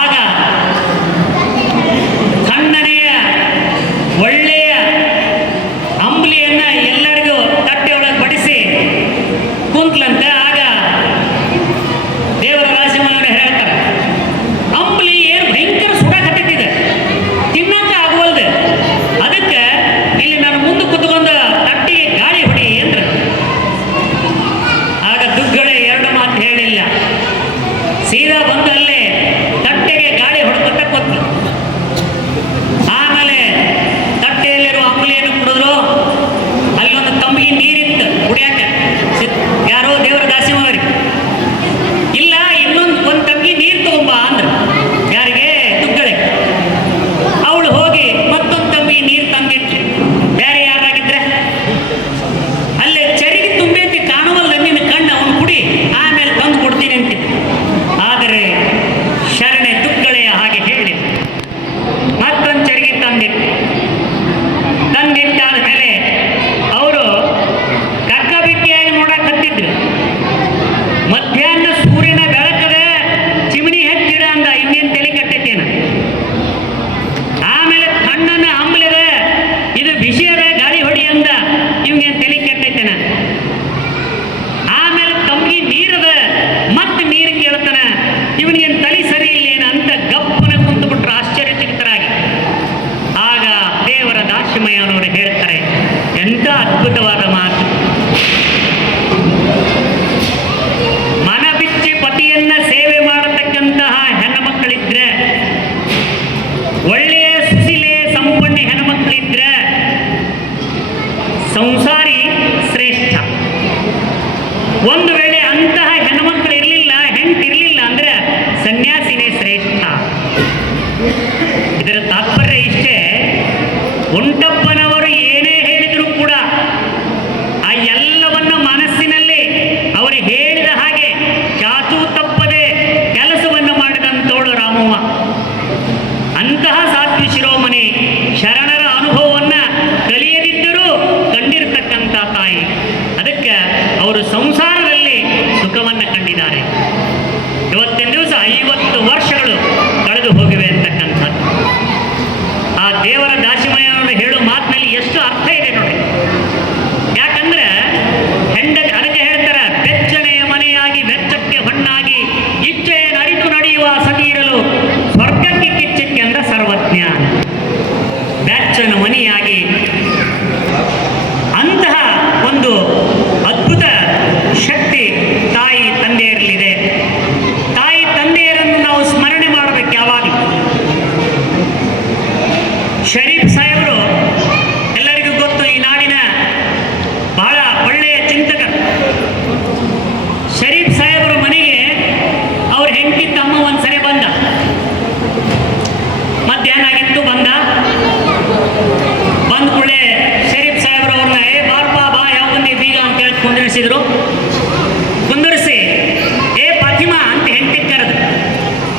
ಆಗ ತಣ್ಣನೆಯ ಇದರ ತಾತ್ಪರ್ಯ ಇಷ್ಟೇ, ಉಂಟಪ್ಪನವರು ಏನೇ ಹೇಳಿದರೂ ಕೂಡ ಆ ಎಲ್ಲವನ್ನ ಮನಸ್ಸಿನಲ್ಲಿ ಅವರು ಹೇಳಿದ ಹಾಗೆ ಚಾಚೂ ತಪ್ಪದೆ ಕೆಲಸವನ್ನು ಮಾಡಿದಂತೋಳು ರಾಮವ್ವ. ಅಂತಹ ಸಾತ್ವಿ ಶಿರೋಮಣಿ ಶರಣರ ಅನುಭವವನ್ನ ಕಲಿಯದಿದ್ದರೂ ಕಂಡಿರತಕ್ಕಂಥ ತಾಯಿ. ಅದಕ್ಕೆ ಅವರು ಸಂಸಾರದಲ್ಲಿ ಸುಖವನ್ನು ಕಂಡಿದ್ದಾರೆ. ಇವತ್ತಿನ ದಿವಸ 50 ವರ್ಷಗಳು ಕಳೆದು ಹೋಗಿವೆ ಅಂತಕ್ಕಂಥದ್ದು. ಆ ದೇವರ ದಾಸಿಮಯ್ಯನವರು ಹೇಳೋ ಮಾತಿನಲ್ಲಿ ಎಷ್ಟು ಅರ್ಥ ಇದೆ ನೋಡಿ. ಯಾಕಂದ್ರೆ ಹೆಂಡತಿ ಅದಕ್ಕೆ ಹೇಳ್ತಾರೆ, ಬೆಚ್ಚನೆಯ ಮನೆಯಾಗಿ ಬೆಚ್ಚಕ್ಕೆ ಹೊಣ್ಣಾಗಿ ಇಚ್ಛೆಯ ನರಿತು ನಡೆಯುವ ಸತಿ ಇರಲು ಸ್ವರ್ಗಕ್ಕೆ ಕಿಚ್ಚಕ್ಕೆ ಅಂದ ಸರ್ವಜ್ಞ. ಬೆಚ್ಚನ ಮನೆಯಾಗಿ ಅಂತಹ ಒಂದು ಅದ್ಭುತ ಶಕ್ತಿ ತಾಯಿ ತಂದೆಯರಲ್ಲಿದೆ. ತಾಯಿ ತಂದೆಯರನ್ನು ನಾವು ಸ್ಮರಣೆ ಮಾಡಬೇಕು ಯಾವಾಗಲೂ. ಶರೀಫ್ ಸಾಹೇಬರು ಎಲ್ಲರಿಗೂ ಗೊತ್ತು, ಈ ನಾಡಿನ ಬಹಳ ಒಳ್ಳೆಯ ಚಿಂತಕರು. ಶರೀಫ್ ಸಾಹೇಬರ ಮನೆಗೆ ಅವ್ರ ಹೆಂಡತಿ ತಮ್ಮ ಒಂದ್ಸರಿ ಬಂದ. ಮಧ್ಯಾಹ್ನ ಆಗಿತ್ತು, ಬಂದ ಕೂಡಲೇ ಶರೀಫ್ ಸಾಹೇಬರು ಅವ್ರನ್ನ ಬಾರ್ಪಾ ಬಾ ಯಾವ ಬಂದಿ ಬೀಗ ಅಂತ ಹೇಳಿ ಕುಂದಿರಿಸಿದ್ರು. ಕುಂದಿರಿಸಿ ಫಾತಿಮಾ ಅಂತ ಹೆಂಡತಿ ಕರೆದು,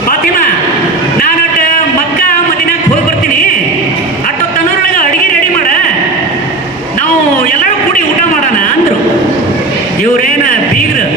ಫಾತಿಮಾ ನಾನು ಮಕ್ಕಾ ಮದಿನಾಕ್ಕೆ ಹೋಗಿ ಬರ್ತೀನಿ, ಅಷ್ಟೊತ್ತನೊಳಗೆ ಅಡುಗೆ ರೆಡಿ ಮಾಡ, ನಾವು ಎಲ್ಲರೂ ಕೂಡಿ ಊಟ ಮಾಡೋಣ ಅಂದರು. ಇವ್ರೇನ ಬೀಗ್ರು